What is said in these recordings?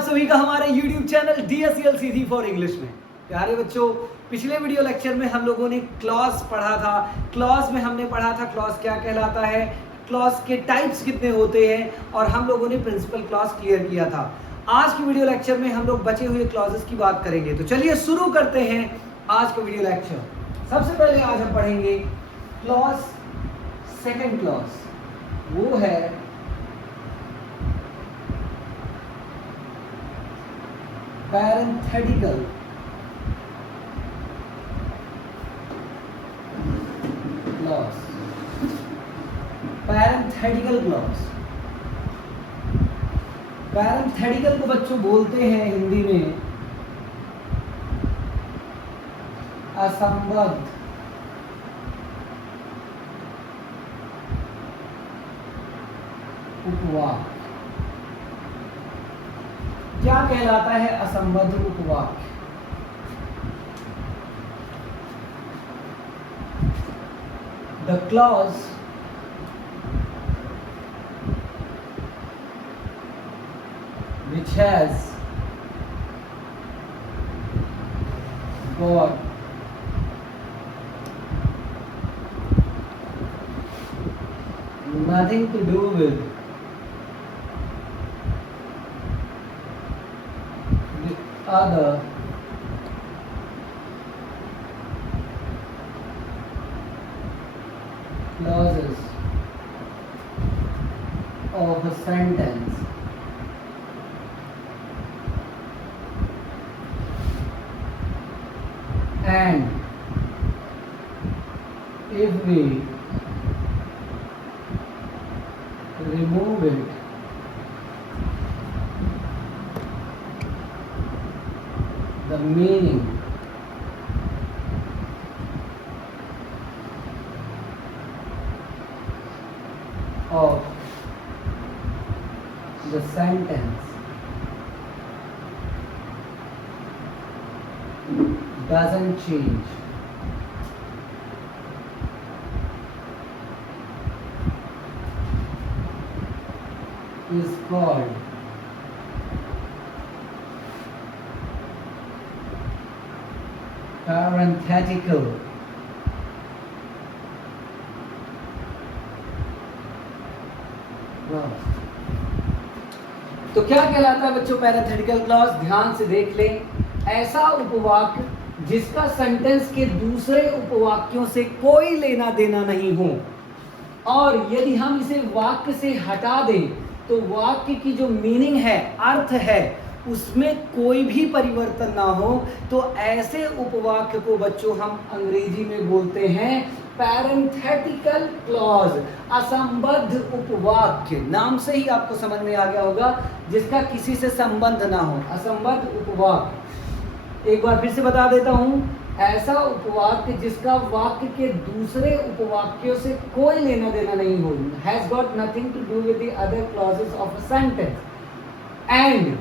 आप सभी का हमारे YouTube channel DSEL Sidhi for English में। प्यारे बच्चों, पिछले वीडियो लेक्चर में हम लोगों ने क्लॉज पढ़ा था। क्लॉज में हमने पढ़ा था क्लॉज क्या कहलाता है, क्लॉज के टाइप्स कितने होते हैं और हम लोगों ने प्रिंसिपल क्लॉज क्लियर किया था। आज की वीडियो लेक्चर में हम लोग बचे हुए क्लॉजेस की बात करेंगे। तो चलिए शुरू करते हैं आज का वीडियो लेक्चर। सबसे पहले आज हम पढ़ेंगे क्लॉज, सेकंड क्लॉज, वो है parenthetical clause. Parenthetical clause, parenthetical को बच्चों बोलते हैं हिंदी में असंबद्ध उपवाक्य। क्या कहलाता है असंबद्ध उपवाक्य? The clause which has got nothing to do with other clauses of a sentence and if we remove it, the meaning of the sentence doesn't change. Is called parenthetical clause। तो क्या कहलाता है बच्चों पैरेंथेटिकल क्लॉज? ध्यान से देख लें। ऐसा उपवाक्य जिसका सेंटेंस के दूसरे उपवाक्यों से कोई लेना देना नहीं हो, और यदि हम इसे वाक्य से हटा दें तो वाक्य की जो मीनिंग है, अर्थ है, उसमें कोई भी परिवर्तन ना हो, तो ऐसे उपवाक्य को बच्चों हम अंग्रेजी में बोलते हैं पैरेंथेटिकल क्लॉज, असंबद्ध उपवाक्य। नाम से ही आपको समझ में आ गया होगा, जिसका किसी से संबंध ना हो, असंबद्ध उपवाक्य। एक बार फिर से बता देता हूं, ऐसा उपवाक्य जिसका वाक्य के दूसरे उपवाक्यों से कोई लेना देना नहीं हो, has got nothing to do with the other clauses of a sentence, and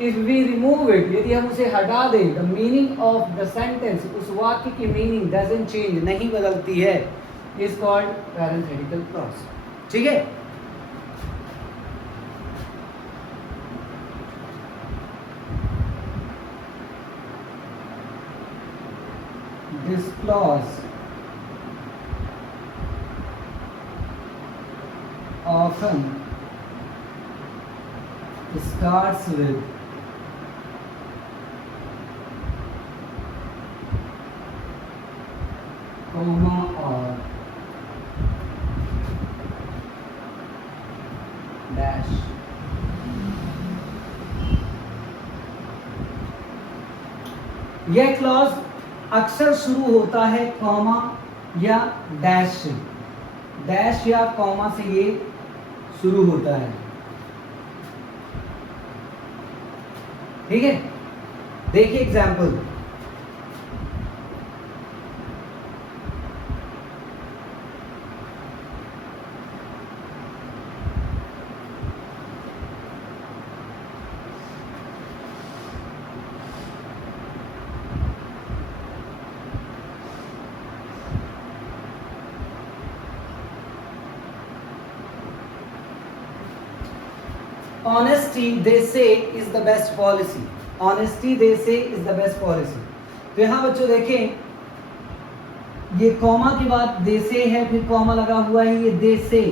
if we remove it, यदि हम उसे हटा दें, the meaning of the sentence, उस वाक्य की मीनिंग डजंट चेंज, नहीं बदलती है, इज कॉल्ड पैरेंथेटिकल क्लॉज। ठीक है? This clause often starts with comma or dash। यह क्लॉज अक्सर शुरू होता है कॉमा या डैश से, डैश या कॉमा से ये शुरू होता है। ठीक है? देखिए example, honesty they say is the best policy. Honesty they say is the best policy. तो यहाँ बच्चों देखें, ये कॉमा के बाद दे से है, फिर कॉमा लगा हुआ है, ये दे से।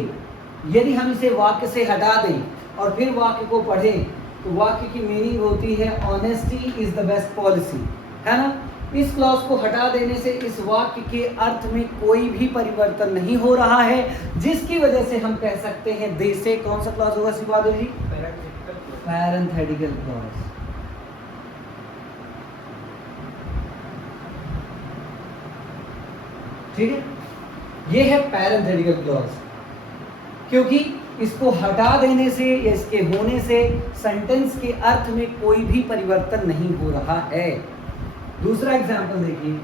यदि हम इसे वाक्य से हटा दें और फिर वाक्य को पढ़ें तो वाक्य की मीनिंग होती है honesty is the best policy, है ना। इस क्लॉज को हटा देने से इस वाक्य के अर्थ में कोई भी परिवर्तन नहीं हो रहा है, जिसकी वजह से हम कह सकते हैं दे से कौन सा क्लॉज होगा सिपाही जी? Parenthetical clause. ठीक है, ये है पैरेंथेटिकल क्लॉज। क्योंकि इसको हटा देने से या इसके होने से सेंटेंस के अर्थ में कोई भी परिवर्तन नहीं हो रहा है। दूसरा एग्जांपल देखिए,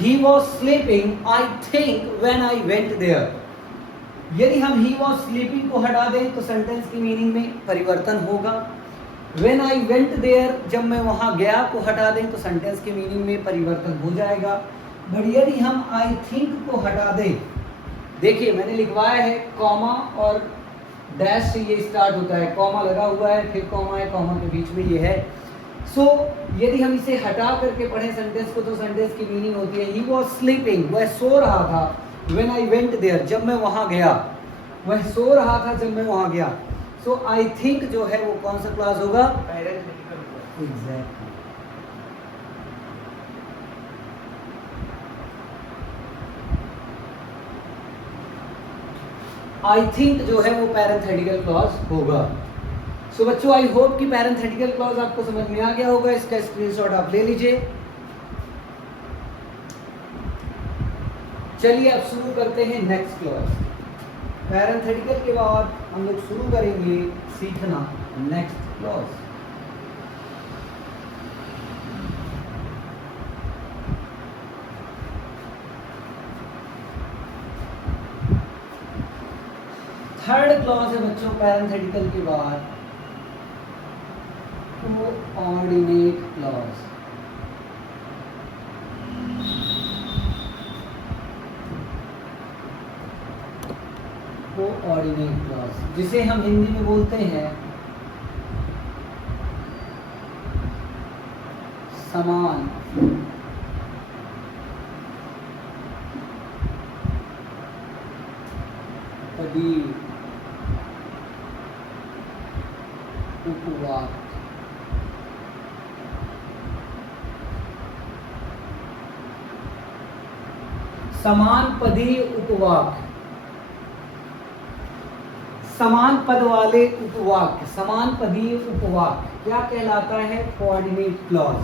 He was sleeping, I think, when I went there. यदि हम he was sleeping को हटा दें तो सेंटेंस की मीनिंग में परिवर्तन होगा। When I went there, जब मैं वहां गया को हटा दें तो सेंटेंस की मीनिंग में परिवर्तन हो जाएगा। बट यदि हम I think को हटा दें, देखिए मैंने लिखवाया है कॉमा और डैश से ये स्टार्ट होता है, कॉमा लगा हुआ है, फिर कॉमा है, कॉमा के बीच में ये है। सो यदि हम इसे हटा करके पढ़ें सेंटेंस को तो सेंटेंस की मीनिंग होती है ही वॉज स्लीपिंग, वह सो रहा था। व्हेन आई वेंट देयर, जब मैं वहां गया, वह सो रहा था जब मैं वहां गया। सो आई थिंक जो है वो कौन सा क्लॉज होगा? पैरेंथेटिकल। एग्जैक्टली। आई थिंक जो है वो पैरेंथेटिकल क्लॉज होगा। सो बच्चों आई होप कि पैरेंथेटिकल क्लॉज आपको समझ में आ गया होगा। इसका स्क्रीनशॉट आप ले लीजिए। चलिए अब शुरू करते हैं नेक्स्ट क्लॉज। पैरेंथेटिकल के बाद हम लोग शुरू करेंगे सीखना नेक्स्ट क्लॉज। थर्ड क्लॉज है बच्चों पैरेंथेटिकल के बाद कोऑर्डिनेट क्लॉज। कोऑर्डिनेट क्लॉज जिसे हम हिंदी में बोलते हैं समान पदी उपवाक्य। समान पदी उपवाक्य, समान पद वाले उपवाक्य, समान पदी उपवाक्य क्या कहलाता है? Coordinate clause.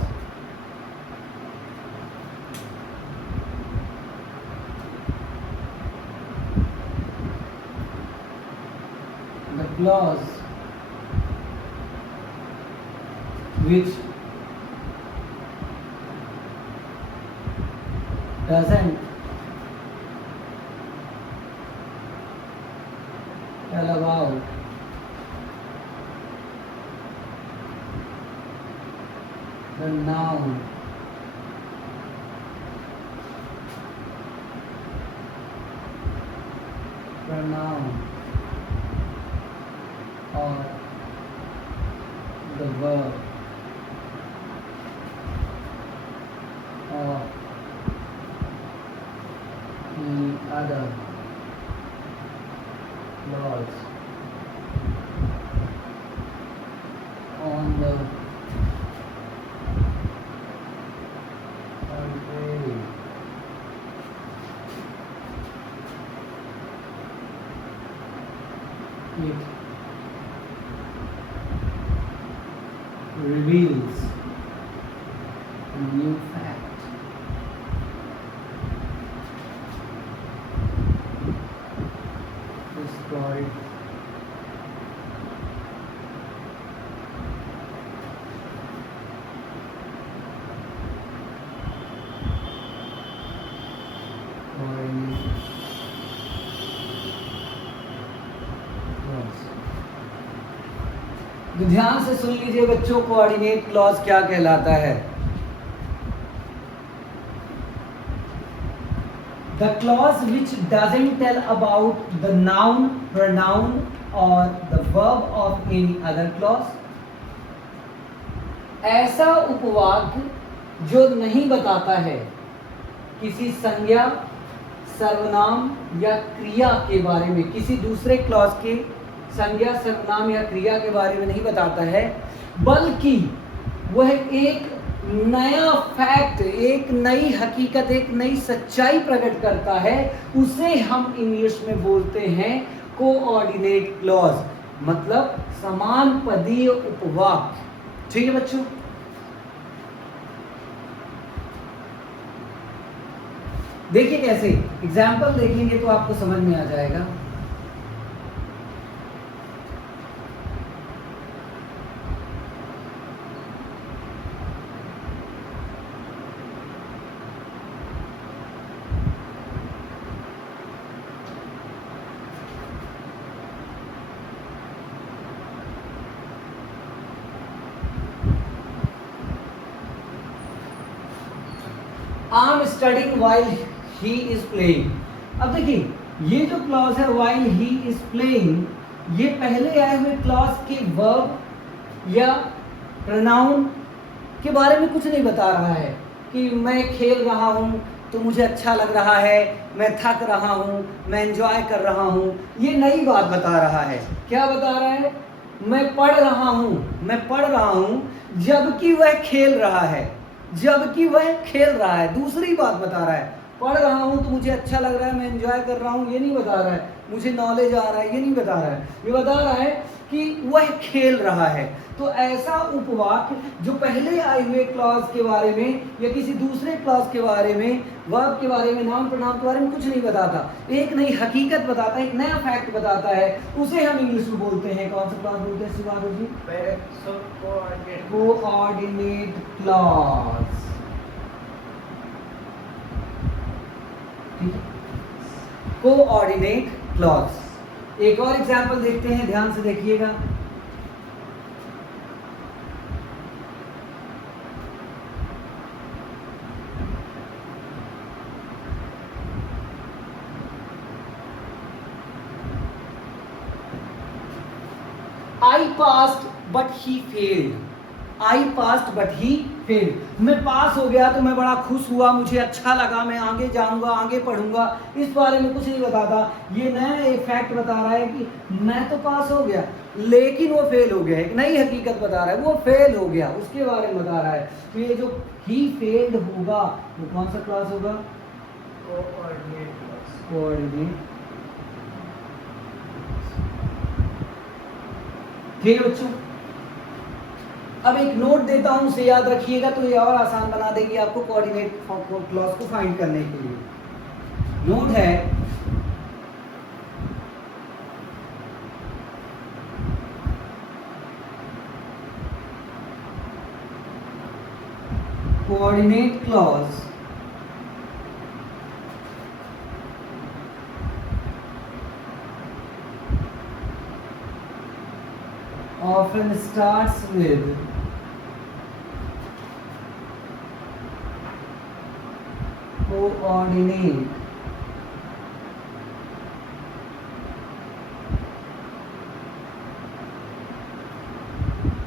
The clause which doesn't allow the noun pronoun or the verb or any other clause on the contrary it reveals a new fact is called तो ध्यान से सुन लीजिए बच्चों, कोऑर्डिनेट क्लॉज क्या कहलाता है। The clause which doesn't tell about the noun, pronoun or the verb of any other clause। ऐसा उपवाक्य जो नहीं बताता है किसी संज्ञा, सर्वनाम या क्रिया के बारे में, किसी दूसरे क्लॉज के संज्ञा, सर्वनाम या क्रिया के बारे में नहीं बताता है, बल्कि वह एक नया फैक्ट, एक नई हकीकत, एक नई सच्चाई प्रकट करता है, उसे हम इंग्लिश में बोलते हैं कोऑर्डिनेट क्लॉज, मतलब समान पदीय उपवाक्य। ठीक है बच्चों, देखिए कैसे एग्जाम्पल देखेंगे तो आपको समझ में आ जाएगा। I am studying while he is playing। अब देखिए ये जो क्लॉज है while he is playing, ये पहले आए हुए क्लॉज के वर्ब या प्रोनाउन के बारे में कुछ नहीं बता रहा है कि मैं खेल रहा हूँ तो मुझे अच्छा लग रहा है, मैं थक रहा हूँ, मैं एंजॉय कर रहा हूँ, ये नई बात बता रहा है। क्या बता रहा है? मैं पढ़ रहा हूँ जबकि वह खेल रहा है, जबकि वह खेल रहा है, दूसरी बात बता रहा है। पढ़ रहा हूँ तो मुझे अच्छा लग रहा है, मैं एंजॉय कर रहा हूँ, ये नहीं बता रहा है। मुझे नॉलेज आ रहा है, ये नहीं बता रहा है। ये बता रहा है कि वह खेल रहा है। तो ऐसा उपवाक्य जो पहले आए हुए क्लॉज के बारे में या किसी दूसरे क्लॉज के बारे में, वर्ब के बारे में, नाउन प्रोनाउन के बारे में कुछ नहीं बताता, एक नई हकीकत बताता है, एक नया फैक्ट बताता है, उसे हम इंग्लिश में बोलते हैं, कौन सा क्लॉज बोलते हैं Shivang ji? Coordinate clause. Coordinate clause. एक और एग्जांपल देखते हैं, ध्यान से देखिएगा। I passed but he failed। I passed but he failed। मैं पास हो गया तो मैं बड़ा खुश हुआ, मुझे अच्छा लगा, मैं आगे जाऊंगा, आगे पढ़ूंगा, इस बारे में कुछ नहीं बताता। ये नया एक फैक्ट बता रहा है कि मैं तो पास हो गया लेकिन वो फेल हो गया। एक नई हकीकत बता रहा है, वो फेल हो गया, उसके बारे में बता रहा है। तो ये जो he failed होगा वो कौन सा क्लास होगा? कोऑर्डिनेट। ठीक है बच्चों, अब एक नोट देता हूं, उसे याद रखिएगा तो ये और आसान बना देगी आपको कोऑर्डिनेट क्लॉज को फाइंड करने के लिए। नोट है coordinate clause often starts with coordinate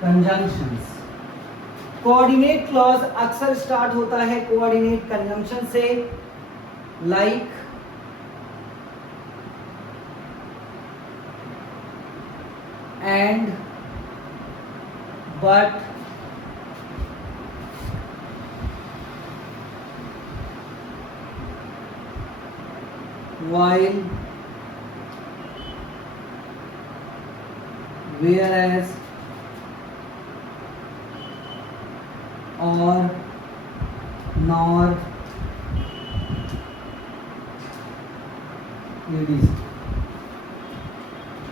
conjunctions। Coordinate clause अक्सर स्टार्ट होता है कोऑर्डिनेट कंजंक्शन से, like and, but, while, whereas, or, nor, etc।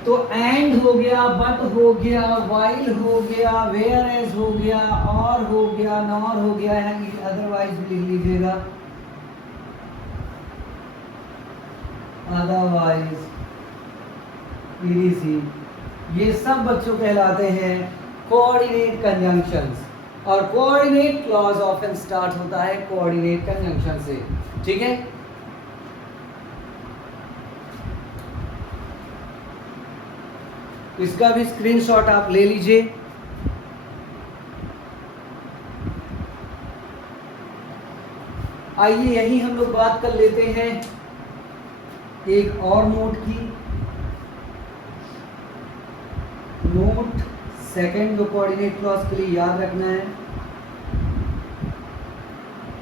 तो एंड हो गया, बट हो गया, वाइल हो गया, वेयर एज हो गया, और हो गया, नॉर हो गया है, अदरवाइज भी लिख लीजिएगा, अदरवाइज, ईडीसी। ये सब बच्चों कहलाते हैं कोऑर्डिनेट कंजंक्शंस, और कोऑर्डिनेट क्लॉज ऑफन स्टार्ट होता है कोऑर्डिनेट कंजंक्शन से, ठीक है। इसका भी स्क्रीनशॉट आप ले लीजिए। आइए यही हम लोग बात कर लेते हैं एक और नोट की। नोट सेकंड जो कोऑर्डिनेट क्लॉज के लिए याद रखना है,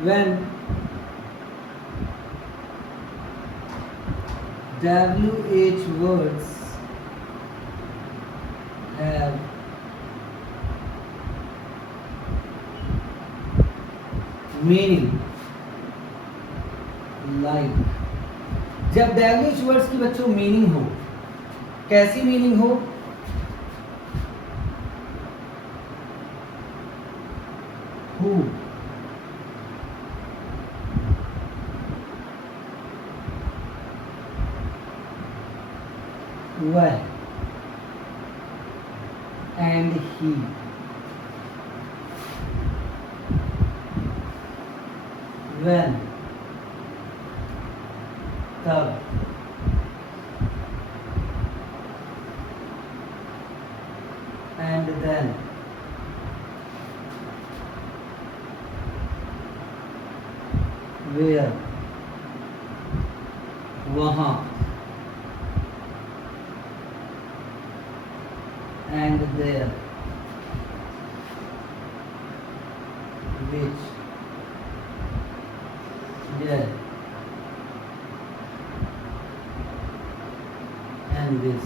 when WH words have meaning like, जब WH वर्ड्स की बच्चों मीनिंग हो, कैसी मीनिंग हो, who, where and he, when, तब, and then, where, वहाँ, and there, which, there, and this।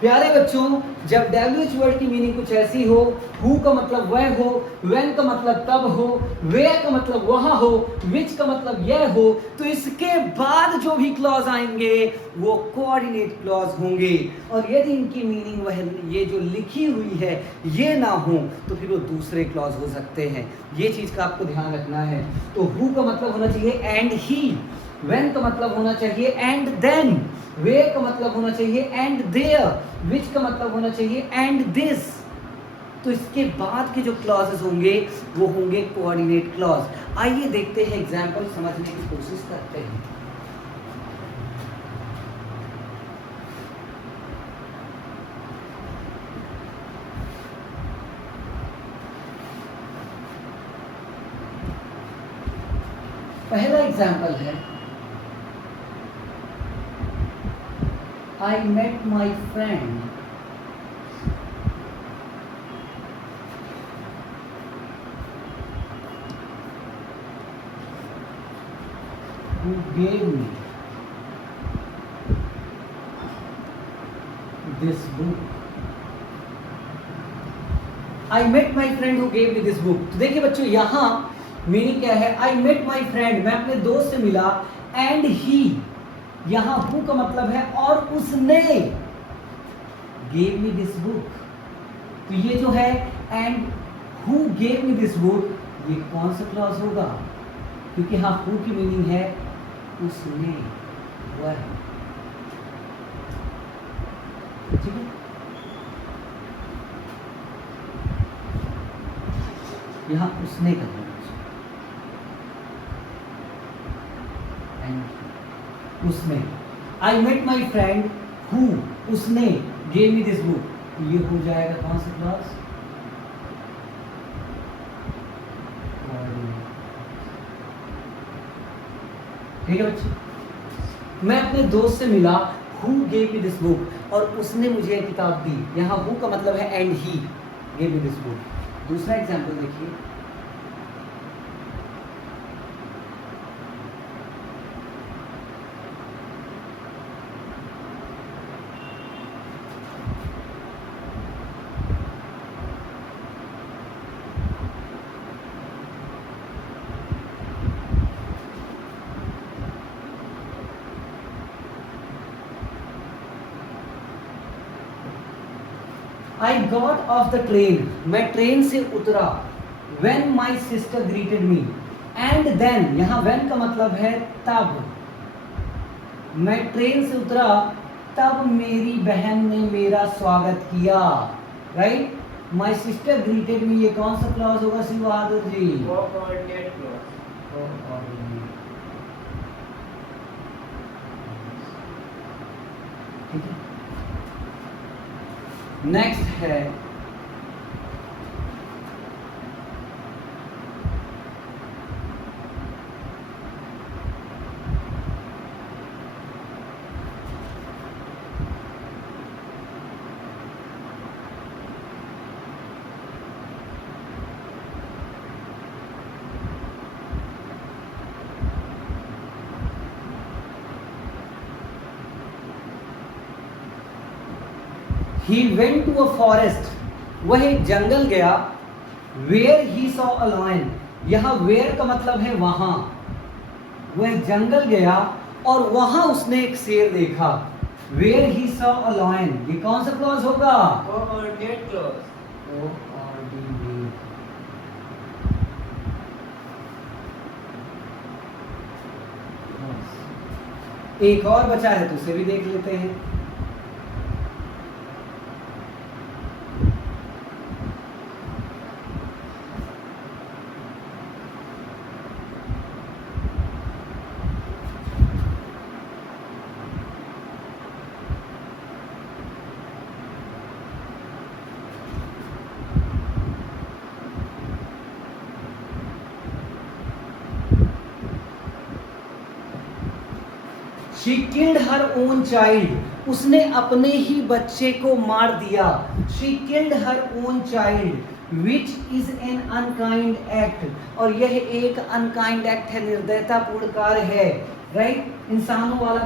प्यारे बच्चों, जब WH वर्ड की मीनिंग कुछ ऐसी हो, हु का मतलब वह हो, व्हेन का मतलब तब हो, वेयर का मतलब वहां हो, विच का मतलब यह हो, तो इसके बाद जो भी क्लॉज आएंगे वो कोऑर्डिनेट क्लॉज होंगे। और यदि इनकी मीनिंग वह ये जो लिखी हुई है ये ना हो तो फिर वो दूसरे क्लॉज हो सकते हैं। ये चीज का आपको ध्यान रखना है। तो हु का मतलब होना चाहिए एंड ही, व्हेन का मतलब होना चाहिए एंड देन, वेयर का मतलब होना चाहिए एंड देयर, विच का मतलब होना चाहिए एंड दिस। तो इसके बाद के जो क्लॉजेस होंगे वो होंगे कोऑर्डिनेट क्लॉज। आइए देखते हैं एग्जांपल, समझने की कोशिश करते हैं। पहला एग्जांपल है, I met my friend who gave me this book। I met my friend who gave me this book। तो देखिए बच्चों, यहां मीनिंग क्या है, I met my friend, मैं अपने दोस्त से मिला, and he, यहां हु का मतलब है और उसने, gave me this book। तो ये जो है and who gave me this book, ये कौन सा क्लॉज होगा, क्योंकि हाँ हु की मीनिंग है उसने, वह, ठीक है। यहां उसने का उसने, I met my friend who, उसने, गेव मी दिस बुक, तो ये हो जाएगा कौन सा क्लॉज, ठीक है बच्चे। मैं अपने दोस्त से मिला, who gave me this book, और उसने मुझे किताब दी, यहाँ हु का मतलब है and he gave me this book. दूसरा एग्जाम्पल देखिए, I got off the train, मैं ट्रेन से उतरा, when my sister greeted me, and then यहाँ when का मतलब है तब, मैं ट्रेन से उतरा तब मेरी बहन ने मेरा स्वागत किया, right. My sister greeted me, ये कौन सा क्लॉज होगा श्री बहादुर जी? Coordinate clause. ठीक है। नेक्स्ट है He went to a forest, वह एक जंगल गया। Where he saw a lion, यहाँ where का मतलब है वहां। वह जंगल गया और वहां उसने एक शेर देखा। Where he saw a lion, ये कौन सा क्लॉज होगा? Coordinate clause. एक और बचा है तो उसे भी देख लेते हैं। She killed her own child, उसने अपने ही बच्चे को मार दिया। She killed her own child, which is an unkind act, और यह एक unkind act है, निर्दयतापूर्ण कार्य है, राइट। इंसानों वाला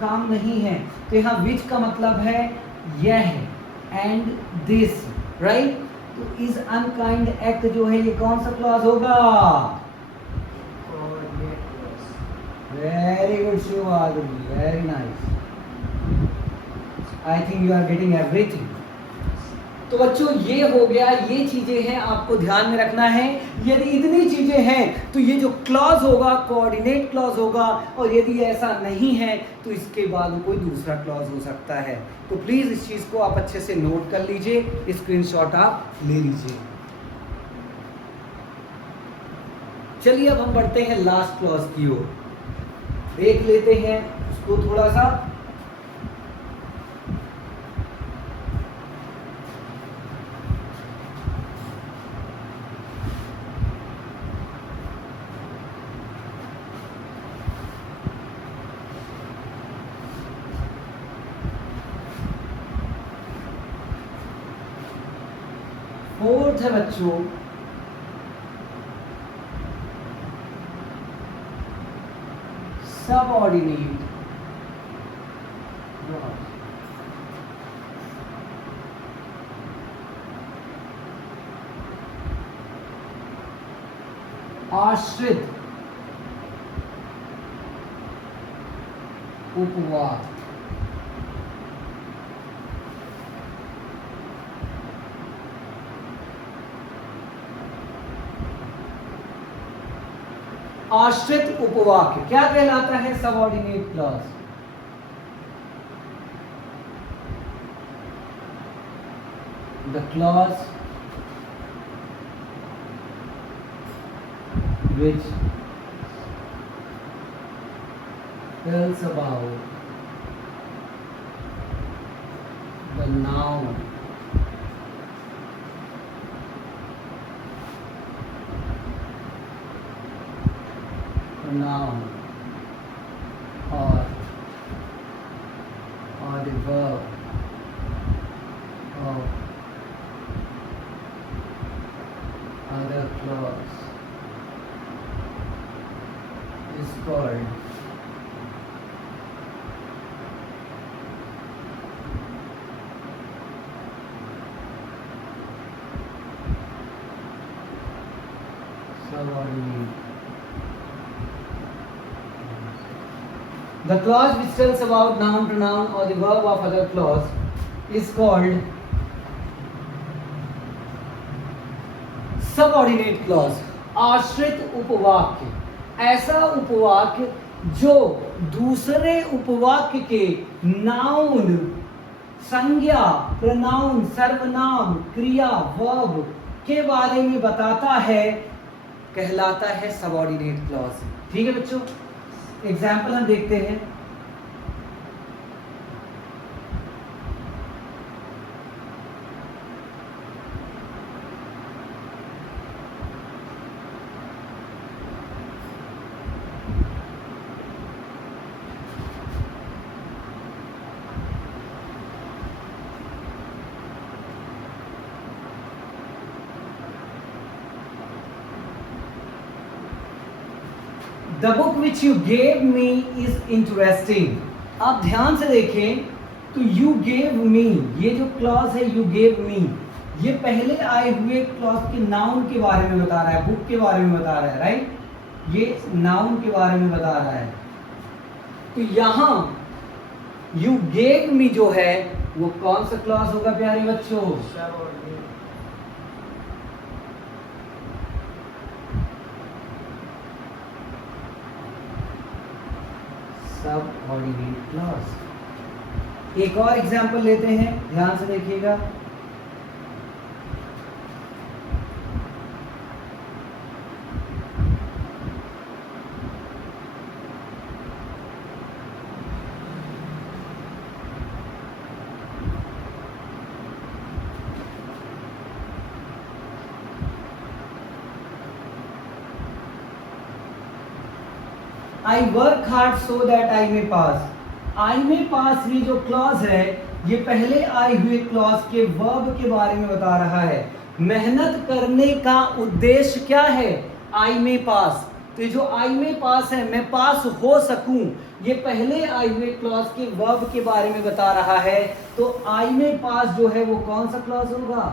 काम नहीं है। तो यहाँ which का मतलब है यह and this, राइट। तो is unkind act जो है ये कौन सा क्लॉज होगा? Very good, Shiva, very nice. I think you are getting everything. तो बच्चों ये हो गया, ये चीजें हैं आपको ध्यान में रखना है। यदि इतनी चीजें हैं तो ये जो क्लॉज होगा कोऑर्डिनेट क्लॉज होगा, और यदि ऐसा नहीं है तो इसके बाद कोई दूसरा क्लॉज हो सकता है। तो प्लीज इस चीज को आप अच्छे से नोट कर लीजिए, स्क्रीनशॉट आप ले लीजिए। चलिए अब हम बढ़ते हैं लास्ट क्लॉज की ओर, देख लेते हैं उसको थोड़ा सा। फोर्थ है बच्चों सबऑर्डिनेट आश्रित उपवाद। आश्रित उपवाक्य क्या कहलाता है? Subordinate clause. The clause which tells about the noun or the verb of other clause is called subordinate. The clause which tells about noun, pronoun or the verb of other clause is called subordinate clause। आश्रित उपवाक्य ऐसा उपवाक्य जो दूसरे उपवाक्य के noun, संज्ञा, pronoun, सर्वनाम, क्रिया, verb के बारे में बताता है कहलाता है सबऑर्डिनेट क्लॉज। ठीक है बच्चों, एग्जाम्पल हम देखते हैं। The book which you gave me is interesting। आप ध्यान से देखें तो you gave me, ये जो क्लॉज है you gave me, ये पहले आए हुए क्लॉज के नाउन के बारे में बता रहा है, बुक के बारे में बता रहा है, राइट? ये नाउन के बारे में बता रहा है। तो यहां you gave me जो है वो कौन सा क्लॉज होगा प्यारे बच्चों? Subordinate. Subordinate clause. एक और एग्जांपल लेते हैं, ध्यान से देखिएगा। I work hard so that I may pass। I may pass ये जो क्लॉज है ये पहले आए हुए क्लॉज के वर्ब के बारे में बता रहा है। मेहनत करने का उद्देश्य क्या है? I may pass। तो ये जो I may pass है, मैं पास हो सकूं, ये पहले आए हुए क्लॉज के वर्ब के बारे में बता रहा है। तो I may pass जो है वो कौन सा क्लॉज होगा?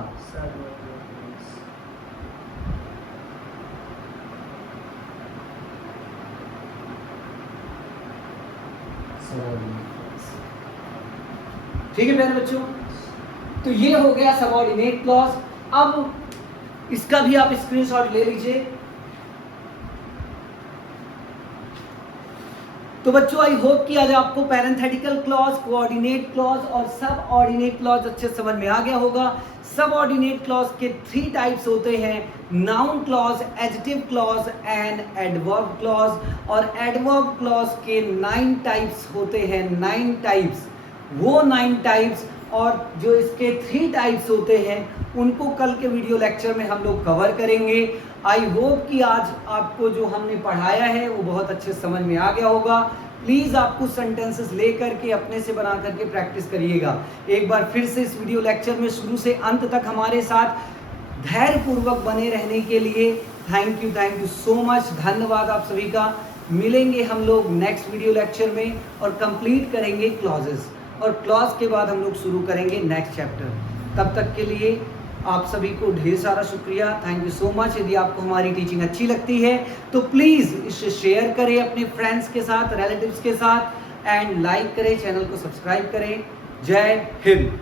Subordinate. ठीक है प्यारे बच्चों, तो ये हो गया सबऑर्डिनेट क्लॉज। अब इसका भी आप स्क्रीनशॉट ले लीजिए। तो बच्चों आई होप कि आज आपको पैरेंथेटिकल क्लॉज, कोऑर्डिनेट क्लॉज और सब ऑर्डिनेट क्लॉज अच्छे समझ में आ गया होगा। सब ऑर्डिनेट क्लॉज के 3 टाइप्स होते हैं, noun clause, adjective clause and adverb clause. और एडवर्ब क्लॉज के 9 टाइप्स होते हैं, 9 टाइप्स। वो 9 टाइप्स और जो इसके 3 टाइप्स होते हैं उनको कल के वीडियो लेक्चर में हम लोग कवर करेंगे। आई होप कि आज आपको जो हमने पढ़ाया है वो बहुत अच्छे समझ में आ गया होगा। प्लीज़ आप कुछ सेंटेंसेस लेकर के अपने से बना करके प्रैक्टिस करिएगा। एक बार फिर से इस वीडियो लेक्चर में शुरू से अंत तक हमारे साथ धैर्यपूर्वक बने रहने के लिए थैंक यू सो मच। धन्यवाद आप सभी का। मिलेंगे हम लोग नेक्स्ट वीडियो लेक्चर में और कंप्लीट करेंगे क्लॉजेस, और क्लॉज के बाद हम लोग शुरू करेंगे नेक्स्ट चैप्टर। तब तक के लिए आप सभी को ढेर सारा शुक्रिया, थैंक यू सो मच। यदि आपको हमारी टीचिंग अच्छी लगती है तो प्लीज़ इसे शेयर करें अपने फ्रेंड्स के साथ, रिलेटिव्स के साथ, एंड लाइक करें, चैनल को सब्सक्राइब करें। जय हिंद।